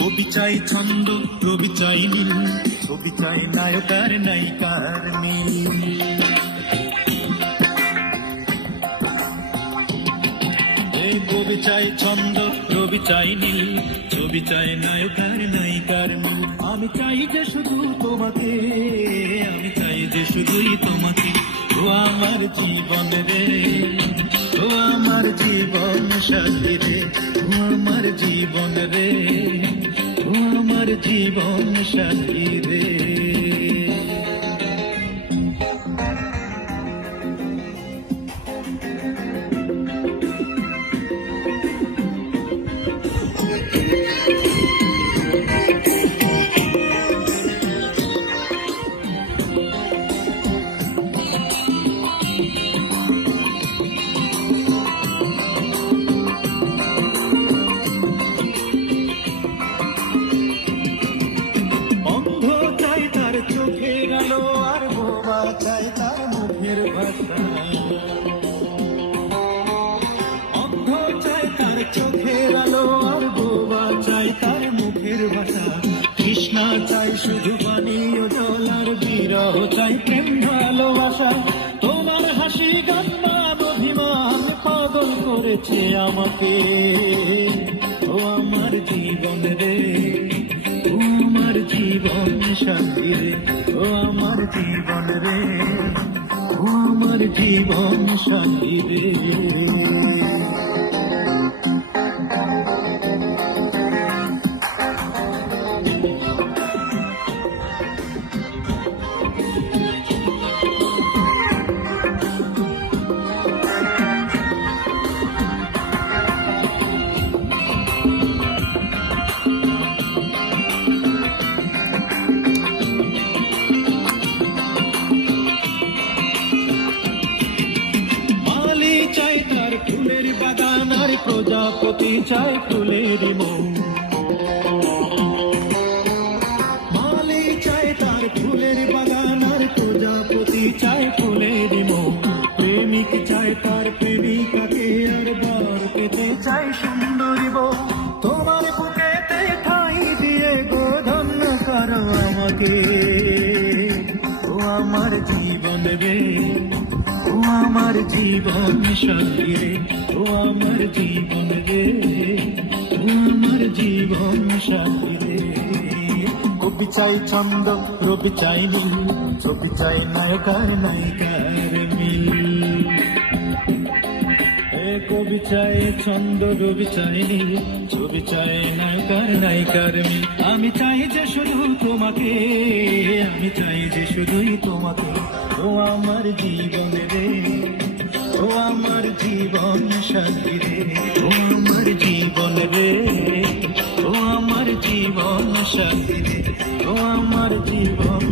কবি চাই ছন্দ, রবি চাই নীল, ছবি চাই নায়ক আর নায়িকার মিল। কবি চাই ছন্দ, রবি চাই নীল, ছবি চাই নায়ক আর নায়িকার মিল। আমি চাই যে শুধু তোমাকে, আমি চাই যে শুধুই তোমাকে। ও আমার জীবন রে, ও আমার জীবন সাথী রে, ও আমার জীবন রে, ও আমার জীবন সাথী রে। চোখের আলো আর বোবা চাই তার মুখের ভাষা, অন্ধ চাই তার চোখের আলো আর বোবা চাই তার মুখের ভাষা। কৃষ্ণা চাই শুধু পানীয় জল আর বিরহ চাই প্রেম ভালোবাসা। তোমার হাসি গান অভিমান পাগল করেছে আমাকে। ও আমার জীবন রে, ও আমার জীবন সাথী রে, ও আমার জীবন রে, ও আমার জীবন সাথী রে। ফুলের বাগান আর প্রজাপতি চাই ফুলের মৌ, মালি চাই তার ফুলের বাগান আর প্রজাপতি চাই ফুলের মৌ। প্রেমিক চাই তার প্রেমিকাকে আর বার পেতে চাই সুন্দরী বউ। তোমার বুকেতে ঠাঁই দিয়ে গো ধন্য করো আমাকে। ও আমার জীবন রে, ও আমার জীবন সাথী রে, ও আমার জীবন রে, ও আমার জীবন সাথী রে। কবি চাই ছন্দ, রবি চাই নীল, ছবি চাই নায়ক আর নায়িকার মিল। কবি চাই ছন্দ, রবি চাই নীল, ছবি চাই নায়ক আর নায়িকার মিল। আমি চাই যে শুধু তোমাকে, আমি চাই যে শুধুই তোমাকে। ও আমার জীবন রে, ও আমার জীবন সাথী রে, ও আমার জীবন রে, ও আমার জীবন সাথী রে, ও আমার জীবন